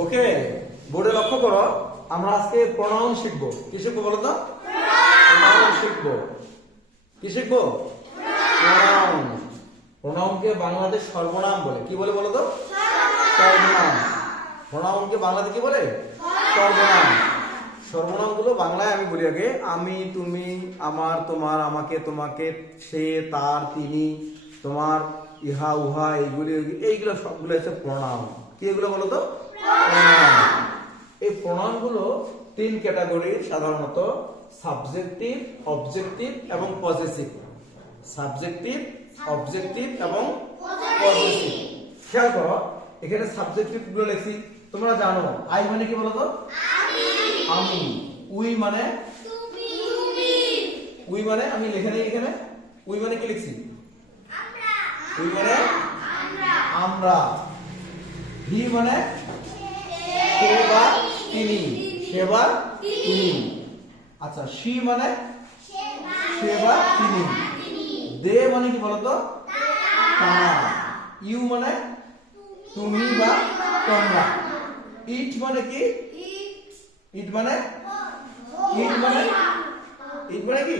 ওকে, বোর্ডে লক্ষ্য করো, আমরা আজকে প্রোনাউন শিখবো। কি শিখবো বলো তো? প্রোনাউন শিখবো। কি শিখবো? প্রোনাউন। প্রোনাউনকে বাংলাতে সর্বনাম বলে। কি বলে বলো তো? সর্বনাম। প্রোনাউনকে বাংলাতে কি বলে? সর্বনাম। সর্বনামগুলো বাংলায় আমি বলি আগে। আমি, তুমি, আমার, তোমার, আমাকে, তোমাকে, সে, তার, তিনি, তোমার, ইহা, উহা, এইগুলো সবগুলো হচ্ছে প্রোনাউন। কি এগুলো বলো তো? প্রোনাউন। এই প্রোনাউনগুলো তিন ক্যাটাগরির, সাধারণত সাবজেক্টিভ, অবজেক্টিভ এবং পজেসিভ। সাবজেক্টিভ, অবজেক্টিভ এবং পজেসিভ। খেয়াল করো, এখানে সাবজেক্টিভ গুলো লিখছি। তোমরা জানো আই মানে কি বলো তো? আমি। উই মানে? উই মানে আমি লিখে নেই এখানে। উই মানে কি লিখছি? উই মানে আমরা। হি মানে সে বা তিনি। সে বা তিনি। আচ্ছা, শি মানে সে বা তিনি। দে মানে কি বলতো? তারা। ইউ মানে তুমি বা তোমরা। ইট মানে কি? ইট মানে ইট মানে ইট মানে কি?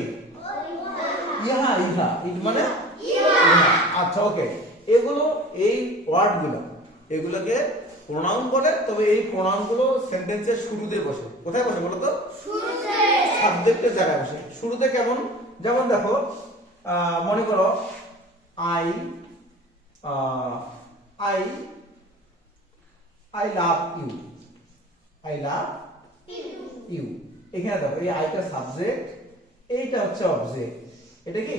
ইহা। ইহা। ইট মানে ইহা। আচ্ছা, ওকে। এগুলো, এই ওয়ার্ডগুলো, এগুলোকে প্রোনাউন বলে। তবে এই প্রোনাউন গুলো সেন্টেন্সের শুরুতে বসে। কোথায় বসে বলো তো? শুরুতে। সাবজেক্টের জায়গায় বসে। শুরুতে কেমন? যেমন দেখো, মনে করো I I I love you. I love you. এখানে দেখো, এই আইটা সাবজেক্ট, এইটা হচ্ছে অবজেক্ট। এটা কি?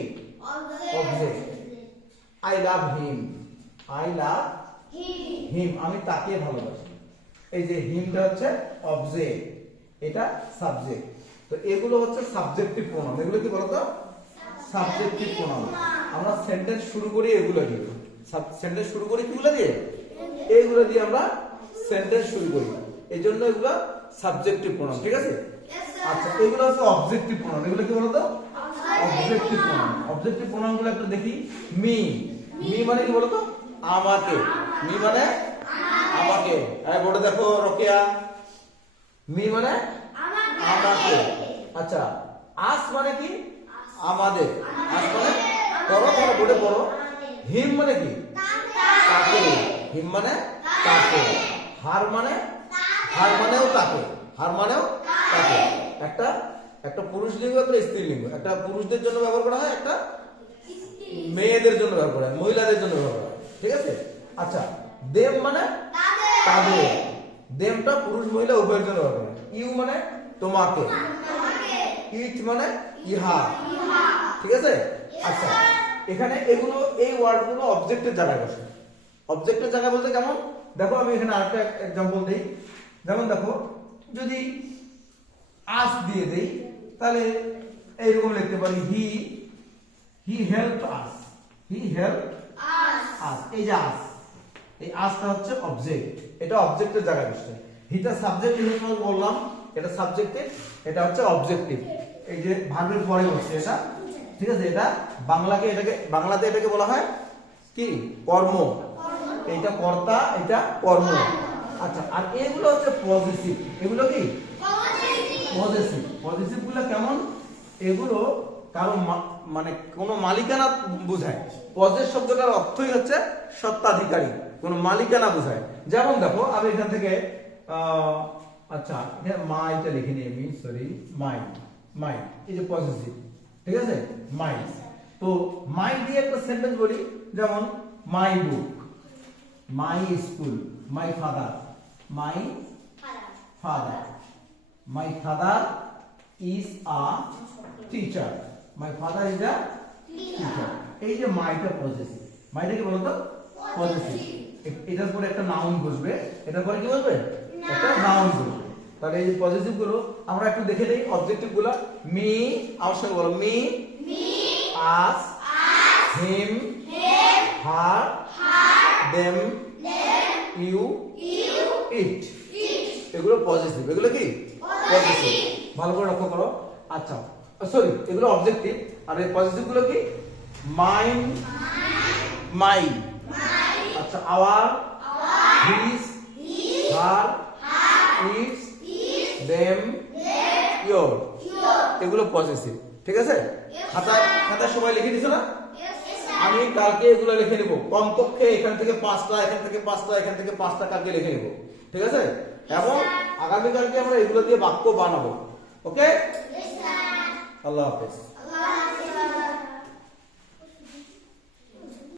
Object. I love him. I love him, আমি তাকে ভালোবাসি। এই যে হিমটা হচ্ছে অবজেক্ট, এটা সাবজেক্ট। তো এগুলো হচ্ছে সাবজেক্টিভ প্রোনাউন। এগুলো কি বলতো? Subjective pronoun. আমরা সেন্টেন্স শুরু করি এগুলো দিয়ে। সেন্টেন্স শুরু করি কিগুলো দিয়ে? এইগুলো দিয়ে আমরা সেন্টেন্স শুরু করি। এই জন্য এগুলো সাবজেক্টিভ প্রোনাউন। ঠিক আছে? আচ্ছা, এগুলো হচ্ছে অবজেক্টিভ প্রোনাউন। এগুলো কি বলতো? Objective pronoun. অবজেক্টিভ প্রোনাউন গুলো একটু দেখি। মি। মি মানে কি বলতো? আমাকে। মি মানে আমাকে। এই বোর্ডে দেখো রকিয়া, মি মানে আমাকে। আচ্ছা, আস মানে কি? আমাদের। আস মানে পড়ো, তোমরা বোর্ডে পড়ো। হিম মানে কি? তাকে। হিম মানে তাকে। হার মানে? হার মানেও তাকে। হার মানেও তাকে। একটা একটা পুরুষ লিঙ্গ, একটা স্ত্রী লিঙ্গ। একটা পুরুষদের জন্য ব্যবহার করা হয়, একটা মেয়েদের জন্য ব্যবহার করা হয়, মহিলাদের জন্য ব্যবহার করা হয়। ঠিক আছে? আচ্ছা, দেম মানে তাদের। দেমটা পুরুষ মহিলা উভয়ের জন্য ব্যবহার করা হয়। ইউ মানে তোমাকে। ইট মানে ইহা। ঠিক আছে? আচ্ছা, এখানে এগুলো, এই ওয়ার্ডগুলো অবজেক্টের জায়গায় বসে। অবজেক্টের জায়গায় বলতে কেমন? দেখো, আমি এখানে আরেকটা एग्जांपल দেই। যেমন দেখো, যদি আস দিয়ে দেই, তাহলে এইরকম লিখতে পারি, হি হেল্পড আস। হি হেল্পড আস। এই যে আস, এই আসটা হচ্ছে অবজেক্ট। এটা অবজেক্টের জায়গায় বসে। হিটা সাবজেক্ট হিসেবে বললাম, এটা সাবজেক্টিভ, এটা হচ্ছে অবজেক্টিভ। এই যে ভার্বের পরে বসছে এটা। ঠিক আছে? এটা বাংলাতে এটাকে বলা হয় কি? কর্ম। এইটা কর্তা, এটা কর্ম। আচ্ছা, আর এগুলো হচ্ছে পজিটিভ। এগুলো কি? পজিটিভ। পজিটিভ গুলো কেমন? এগুলো কারো মানে কোনো মালিকানা বোঝায়। পজেস শব্দটার অর্থই হচ্ছে সত্ত্বাধিকারী, কোনো মালিকানা বোঝায়। যেমন দেখো, আমি এখান থেকে আচ্ছা, এখানে মাইটা লিখে নিই আমি, সরি, মাই। এই যে পজিটিভ। ঠিক আছে? মাই। তো মাই দিয়ে একটা সেন্টেন্স বলি, যেমন my book, my school, my father. My father. My father is a teacher. My father is a teacher. এই যে মাইটা পজিটিভ। মাইটা কি বলতো? পজিটিভ। এটার পরে একটা নাউন বসবে। এটার পরে কি বসবে? একটা নাউন বসবে। তাহলে এই পজিটিভ গুলো আমরা একটু দেখে নেই। অবজেক্টিভ গুলো, মি, আমার সঙ্গে বলো, me, us, him, her, them, you, it. এগুলো পজিটিভ। এগুলো কি? পজিটিভ। ভালো করে লক্ষ্য করো। আচ্ছা, সরি, এগুলো অবজেক্টিভ। আর এই পজিটিভ গুলো কি? মাইন, মাই। আচ্ছা, আওয়ার, হিজ, হার, ইয়োর, এগুলো পজেসিভ। ঠিক আছে, খাতায় সবাই লিখে দিছো না? আমি কালকে এগুলো লিখে নেব, কমপক্ষে এখান থেকে 5টা, এখান থেকে 5টা, এখান থেকে 5টা কালকে লিখে নেব। ঠিক আছে, এবং আগামীকালকে আমরা এগুলো দিয়ে বাক্য বানাবো। ওকে, আল্লাহ হাফেজ।